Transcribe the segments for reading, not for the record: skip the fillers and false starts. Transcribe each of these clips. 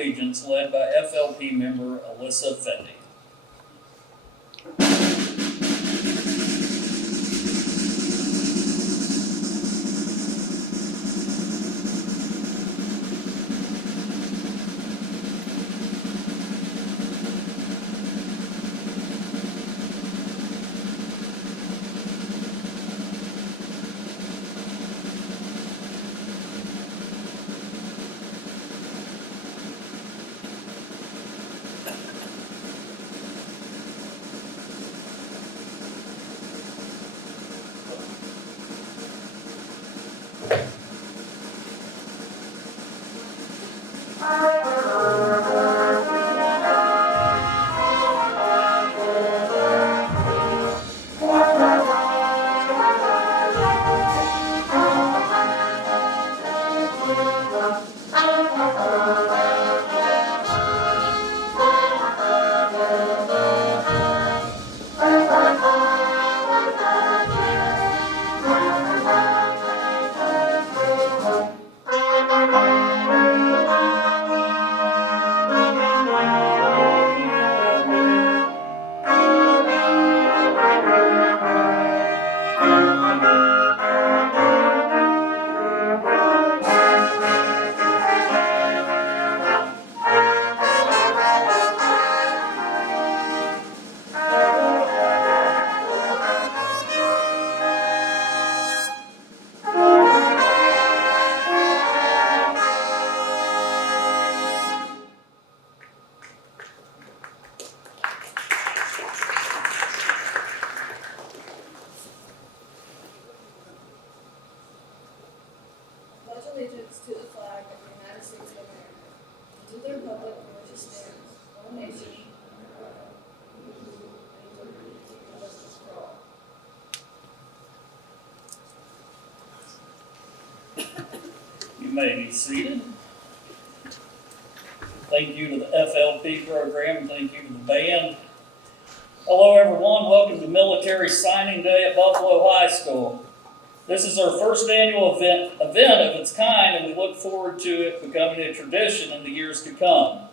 Allegiance led by FLP member Alyssa Fendi. Pledge allegiance to the flag of the United States of America, and to the republic for which it stands, one nation, under God, indivisible, with justice for all. You may be seated. Thank you to the FLP program. Thank you to the band. Hello, everyone. Welcome to Military Signing Day at Buffalo High School. This is our first annual event of its kind, and we look forward to it becoming a tradition in the years to come.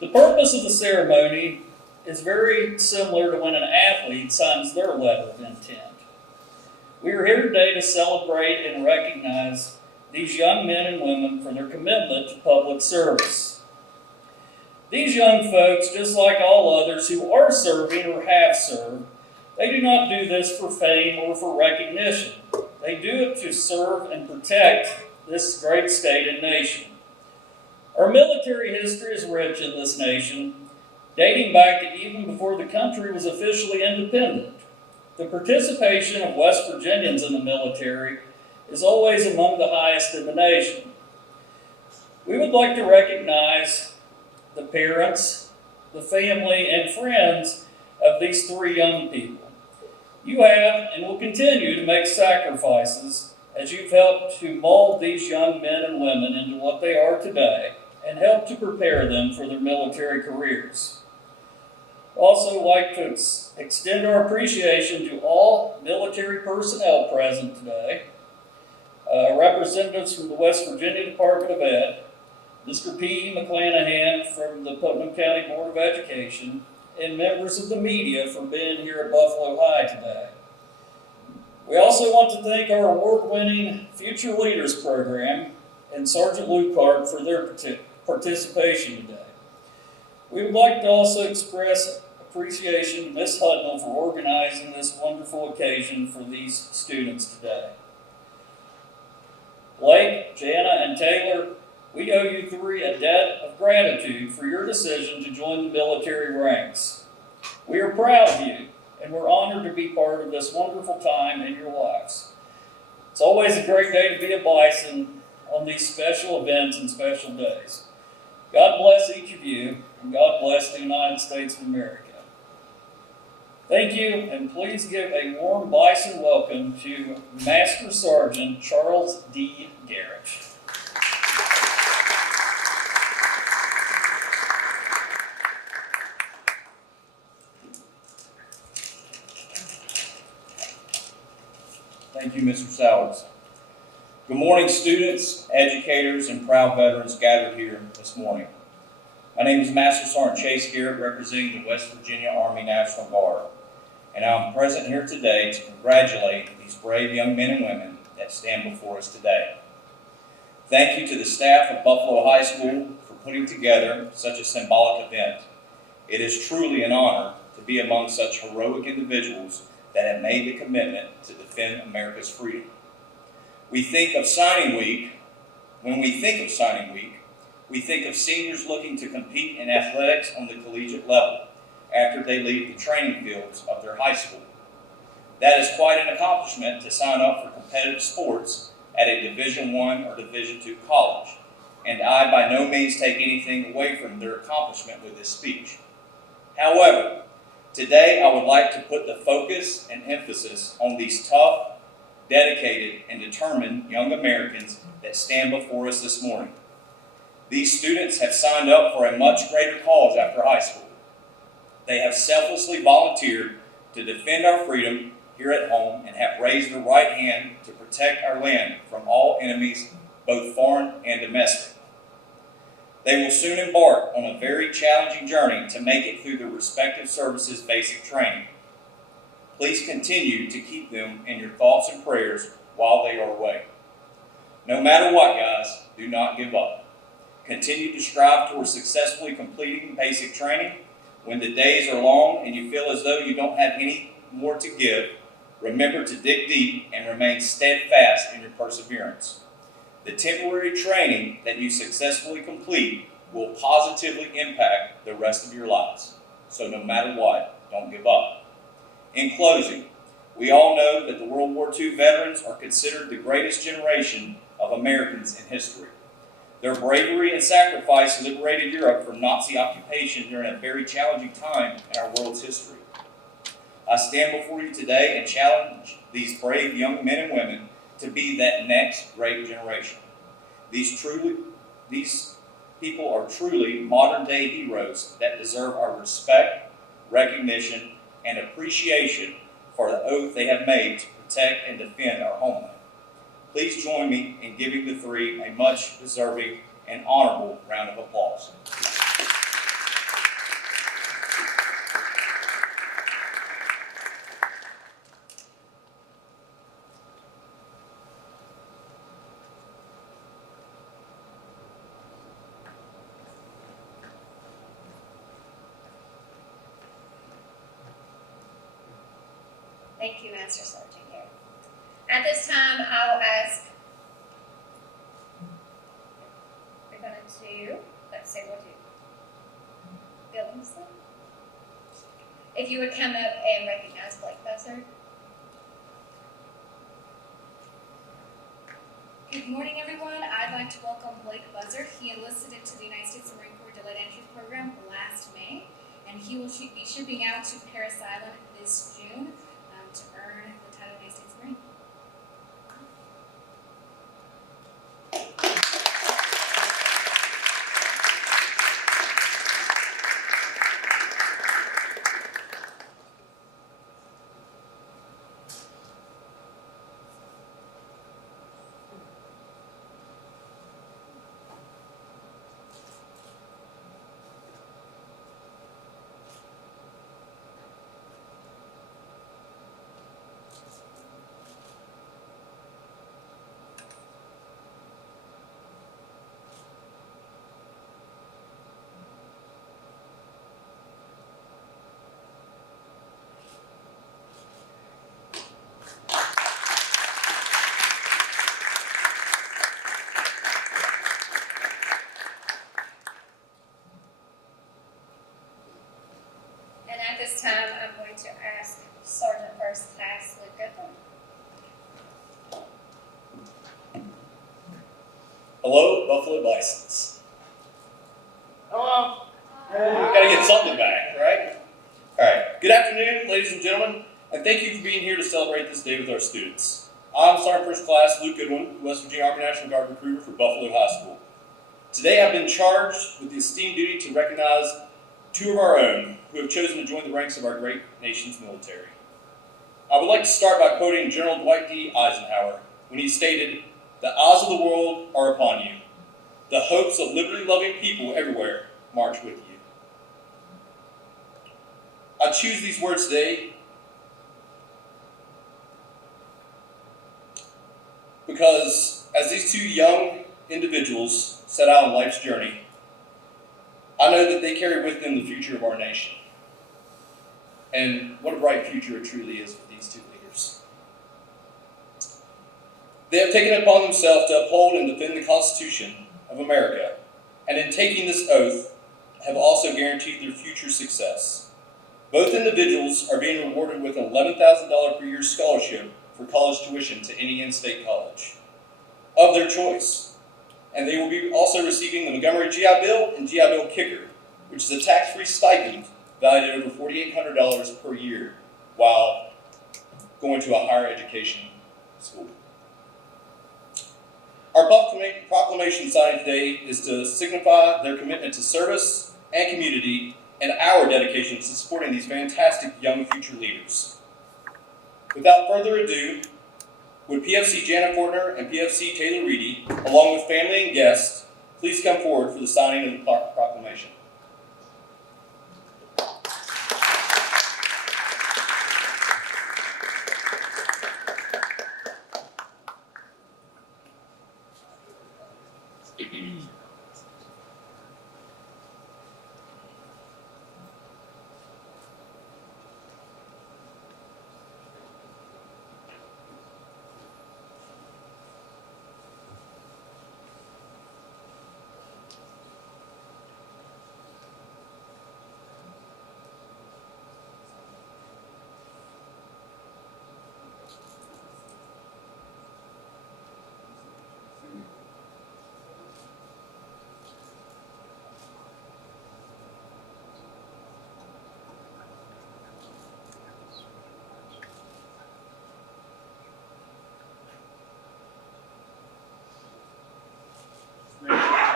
The purpose of the ceremony is very similar to when an athlete signs their letter of intent. We are here today to celebrate and recognize these young men and women for their commitment to public service. These young folks, just like all others who are serving or have served, they do not do this for fame or for recognition. They do it to serve and protect this great state and nation. Our military history is rich in this nation, dating back to even before the country was officially independent. The participation of West Virginians in the military is always among the highest in the nation. We would like to recognize the parents, the family, and friends of these three young people. You have and will continue to make sacrifices as you've helped to mold these young men and women into what they are today and help to prepare them for their military careers. I'd also like to extend our appreciation to all military personnel present today, representatives from the West Virginia Department of Ed, Mr. P. McClanahan from the Putnam County Board of Education, and members of the media for being here at Buffalo High today. We also want to thank our award-winning Future Leaders Program and Sergeant Lucart for their participation today. We would like to also express appreciation to Ms. Hudnall for organizing this wonderful occasion for these students today. Blake, Jana, and Taylor, we owe you three a debt of gratitude for your decision to join the military ranks. We are proud of you, and we're honored to be part of this wonderful time in your lives. It's always a great day to be a Bison on these special events and special days. God bless each of you, and God bless the United States of America. Thank you, and please give a warm Bison welcome to Master Sergeant Charles D. Garrett. Thank you, Mr. Sowers. Good morning, students, educators, and proud veterans gathered here this morning. My name is Master Sergeant Chase Garrett, representing the West Virginia Army National Guard, and I'm present here today to congratulate these brave young men and women that stand before us today. Thank you to the staff of Buffalo High School for putting together such a symbolic event. It is truly an honor to be among such heroic individuals that have made the commitment to defend America's freedom. We think of signing week. When we think of signing week, we think of seniors looking to compete in athletics on the collegiate level after they leave the training fields of their high school. That is quite an accomplishment to sign up for competitive sports at a Division I or Division II college, and I by no means take anything away from their accomplishment with this speech. However, today I would like to put the focus and emphasis on these tough, dedicated, and determined young Americans that stand before us this morning. These students have signed up for a much greater cause after high school. They have selflessly volunteered to defend our freedom here at home and have raised the right hand to protect our land from all enemies, both foreign and domestic. They will soon embark on a very challenging journey to make it through their respective services' basic training. Please continue to keep them in your thoughts and prayers while they are away. No matter what, guys, do not give up. Continue to strive towards successfully completing basic training. When the days are long and you feel as though you don't have any more to give, remember to dig deep and remain steadfast in your perseverance. The temporary training that you successfully complete will positively impact the rest of your lives. So no matter what, don't give up. In closing, we all know that the World War II veterans are considered the greatest generation of Americans in history. Their bravery and sacrifice liberated Europe from Nazi occupation during a very challenging time in our world's history. I stand before you today and challenge these brave young men and women to be that next great generation. These people are truly modern-day heroes that deserve our respect, recognition, and appreciation for the oath they have made to protect and defend our homeland. Please join me in giving the three a much deserving and honorable round of applause. Thank you, Master Sergeant Garrett. At this time, I will ask, we're going to, let's see, we'll do Billingsley. If you would come up and recognize Blake Buzzard. Good morning, everyone. I'd like to welcome Blake Buzzard. He enlisted into the United States Marine Corps Delayed Entry Program last May, and he will be shipping out to Parris Island this June to earn the title of United States Marine. At this time, I'm going to ask Sergeant First Class Luke Goodwin. Hello, Buffalo Bisons. Hello. Gotta get something back, right? All right. Good afternoon, ladies and gentlemen, and thank you for being here to celebrate this day with our students. I'm Sergeant First Class Luke Goodwin, West Virginia Army National Guard recruiter for Buffalo High School. Today, I've been charged with the esteemed duty to recognize two of our own who have chosen to join the ranks of our great nation's military. I would like to start by quoting General Dwight D. Eisenhower when he stated, The eyes of the world are upon you. The hopes of liberty-loving people everywhere march with you. I choose these words today because as these two young individuals set out on life's journey, I know that they carry with them the future of our nation. And what a bright future it truly is for these two leaders. They have taken it upon themselves to uphold and defend the Constitution of America, and in taking this oath, have also guaranteed their future success. Both individuals are being rewarded with an $11,000 per year scholarship for college tuition to any in-state college of their choice. And they will be also receiving the Montgomery GI Bill and GI Bill Kicker, which is a tax-free stipend valued at over $4,800 per year while going to a higher education school. Our proclamation signing today is to signify their commitment to service and community and our dedication to supporting these fantastic young future leaders. Without further ado, would PFC Janet Fortner and PFC Taylor Reedy, along with family and guests, please come forward for the signing of the proclamation.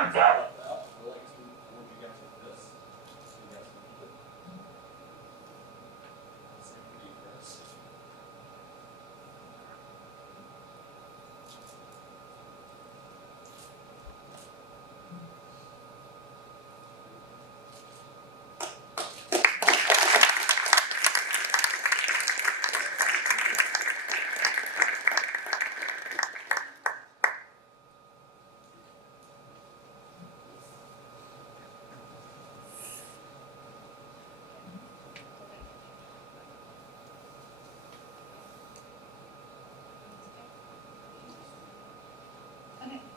Okay,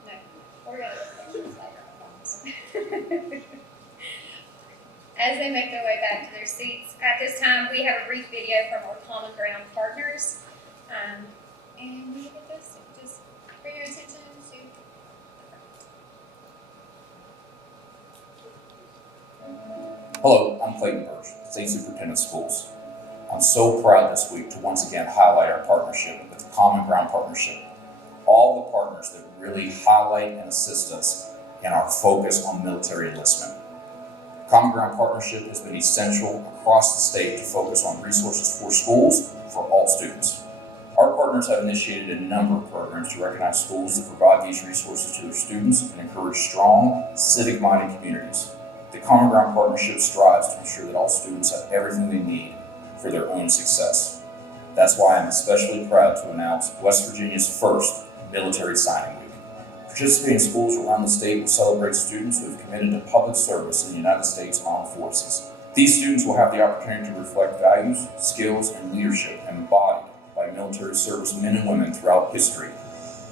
no, we're good. As they make their way back to their seats, at this time, we have a brief video from our Common Ground partners. And we look at this, just bring your attention to. Hello, I'm Clayton Birch, State Superintendent of Schools. I'm so proud this week to once again highlight our partnership with the Common Ground Partnership. All the partners that really highlight and assist us in our focus on military enlistment. Common Ground Partnership has been essential across the state to focus on resources for schools for all students. Our partners have initiated a number of programs to recognize schools that provide these resources to their students and encourage strong, civic-minded communities. The Common Ground Partnership strives to ensure that all students have everything they need for their own success. That's why I'm especially proud to announce West Virginia's first Military Signing Week. Participating schools around the state will celebrate students who have committed to public service in the United States Armed Forces. These students will have the opportunity to reflect values, skills, and leadership embodied by military servicemen and women throughout history.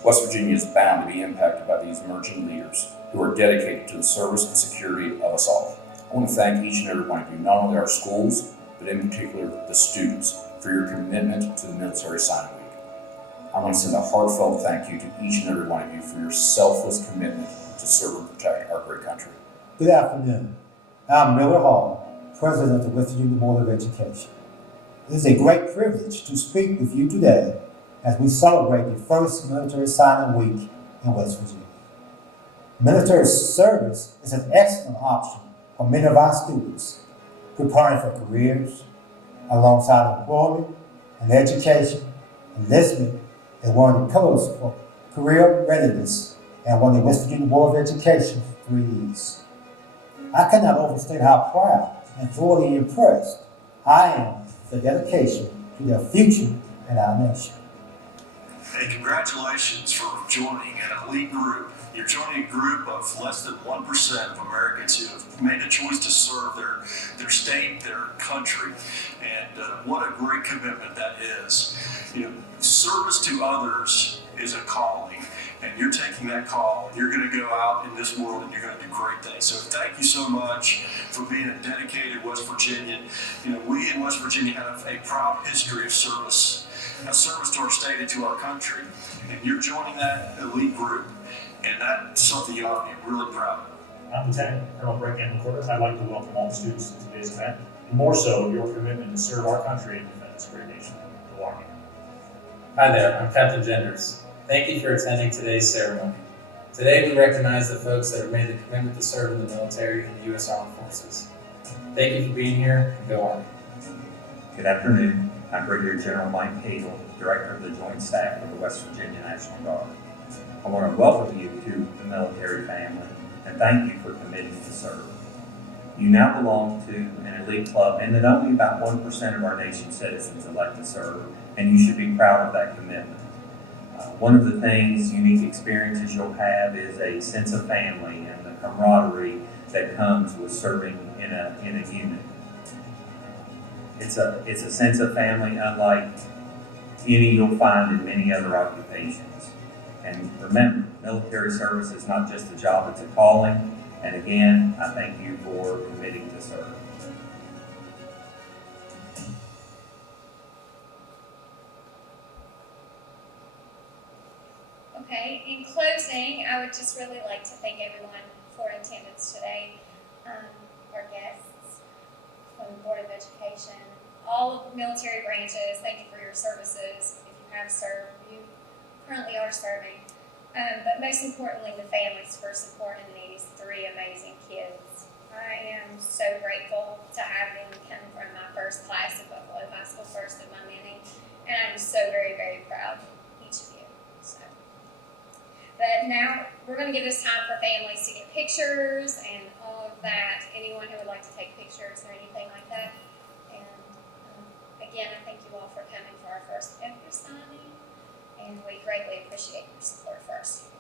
West Virginia is bound to be impacted by these emerging leaders who are dedicated to the service and security of us all. I want to thank each and every one of you, not only our schools, but in particular the students, for your commitment to the Military Signing Week. I want to send a heartfelt thank you to each and every one of you for your selfless commitment to serve and protect our great country. Good afternoon. I'm Miller Hall, President of the West Virginia Board of Education. It is a great privilege to speak with you today as we celebrate the first Military Signing Week in West Virginia. Military service is an excellent option for many of our students preparing for careers alongside employment and education. Enlistment is one of the pillars for career readiness, and won the West Virginia Board of Education for 3 years. I cannot overstate how proud and thoroughly impressed I am with the dedication to their future and our nation. Hey, congratulations for joining an elite group. You're joining a group of less than 1% of Americans who have made a choice to serve their state, their country. And what a great commitment that is. You know, service to others is a calling. And you're taking that call. You're going to go out in this world and you're going to do great things. So thank you so much for being a dedicated West Virginian. You know, we in West Virginia have a proud history of service to our state and to our country. And you're joining that elite group. And that's something you ought to be really proud of. I'm Lieutenant Colonel Brett McCorder. I'd like to welcome all the students to today's event, and more so your commitment to serve our country and defend this great nation. Go Army. Hi there, I'm Captain Genders. Thank you for attending today's ceremony. Today we recognize the folks that have made the commitment to serve in the military and the U.S. Armed Forces. Thank you for being here, and go Army. Good afternoon. I'm Brigadier General Mike Cagle, Director of the Joint Staff of the West Virginia National Guard. I want to welcome you to the military family and thank you for committing to serve. You now belong to an elite club and that only about 1% of our nation's citizens elect to serve, and you should be proud of that commitment. One of the things, unique experiences you'll have is a sense of family and the camaraderie that comes with serving in a unit. It's a sense of family unlike any you'll find in many other occupations. And remember, military service is not just a job, it's a calling. And again, I thank you for committing to serve. Okay, in closing, I would just really like to thank everyone for attendance today. Our guests from the Board of Education, all of the military branches, thank you for your services. If you have served, you currently are serving. But most importantly, the families for supporting these 3 amazing kids. I am so grateful to have them come from my first class at Buffalo High School, first of my many, and I'm so very, very proud of each of you. So. But now we're going to give this time for families to get pictures and all of that. Anyone who would like to take pictures or anything like that. And again, I thank you all for coming for our first ever signing, and we greatly appreciate your support for our students.